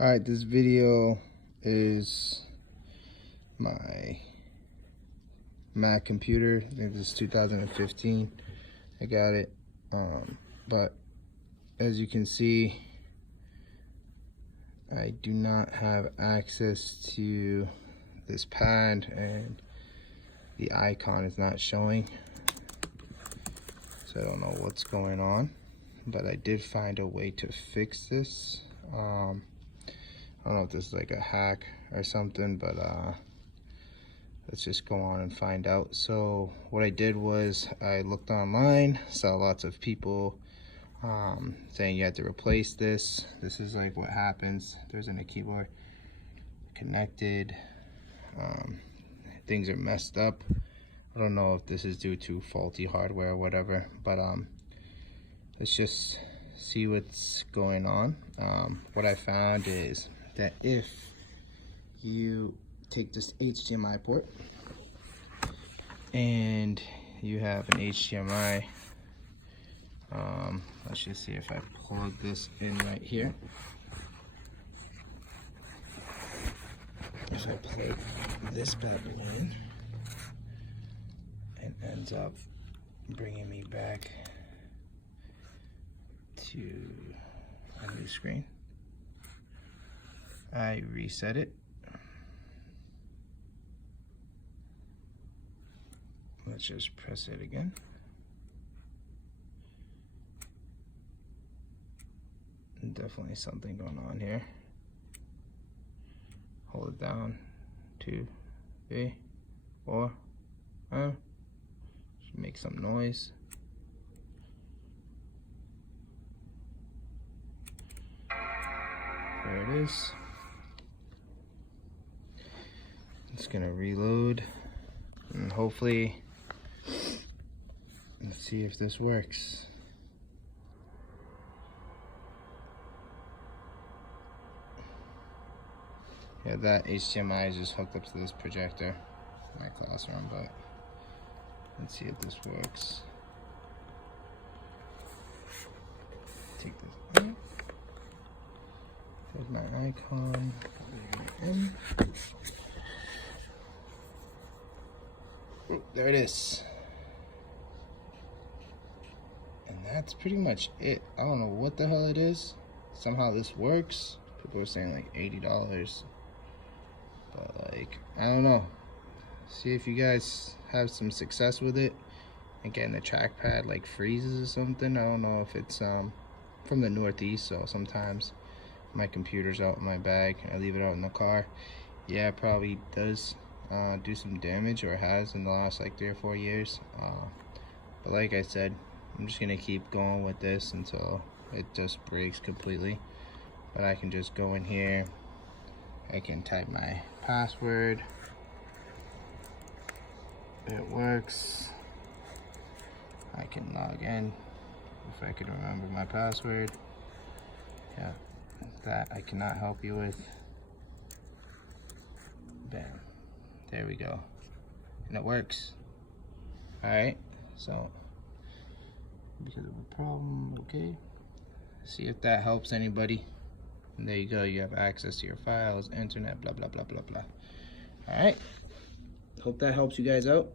Alright, this video is my Mac computer. I think this is 2015. I got it. But as you can see, I do not have access to this pad and the icon is not showing. So I don't know what's going on, but I did find a way to fix this. I don't know if this is like a hack or something, but let's just go on and find out. So what I did was I looked online, saw lots of people saying you had to replace this. This is like what happens. There's a keyboard connected. Things are messed up. I don't know if this is due to faulty hardware or whatever, but let's just see what's going on. What I found is that if you take this HDMI port and you have an HDMI, let's just see if I plug this in right here. If I plug this bad boy in, it ends up bringing me back to a new screen. I reset it. Let's just press it again. Definitely something going on here. Hold it down. 2, 3, 4. Should make some noise. There it is. It's gonna reload and hopefully let's see if this works. Yeah, that HDMI is just hooked up to this projector in my classroom, but let's see if this works. Take this out. There's my icon. Oh, there it is. And that's pretty much it. I don't know what the hell it is. Somehow this works. People are saying like $80. But like, I don't know. See if you guys have some success with it. Again, the trackpad like freezes or something. I don't know if it's from the Northeast, so sometimes my computer's out in my bag. I leave it out in the car. Yeah, it probably does do some damage, or has in the last like 3 or 4 years. But like I said, I'm just gonna keep going with this until it just breaks completely. But I can just go in here. I can type my password. It works. I can log in if I could remember my password. Yeah, that I cannot help you with. Bam. There we go. And it works. Alright, so because of a problem, okay. See if that helps anybody. And there you go, you have access to your files, internet, blah blah blah blah blah. Alright. Hope that helps you guys out.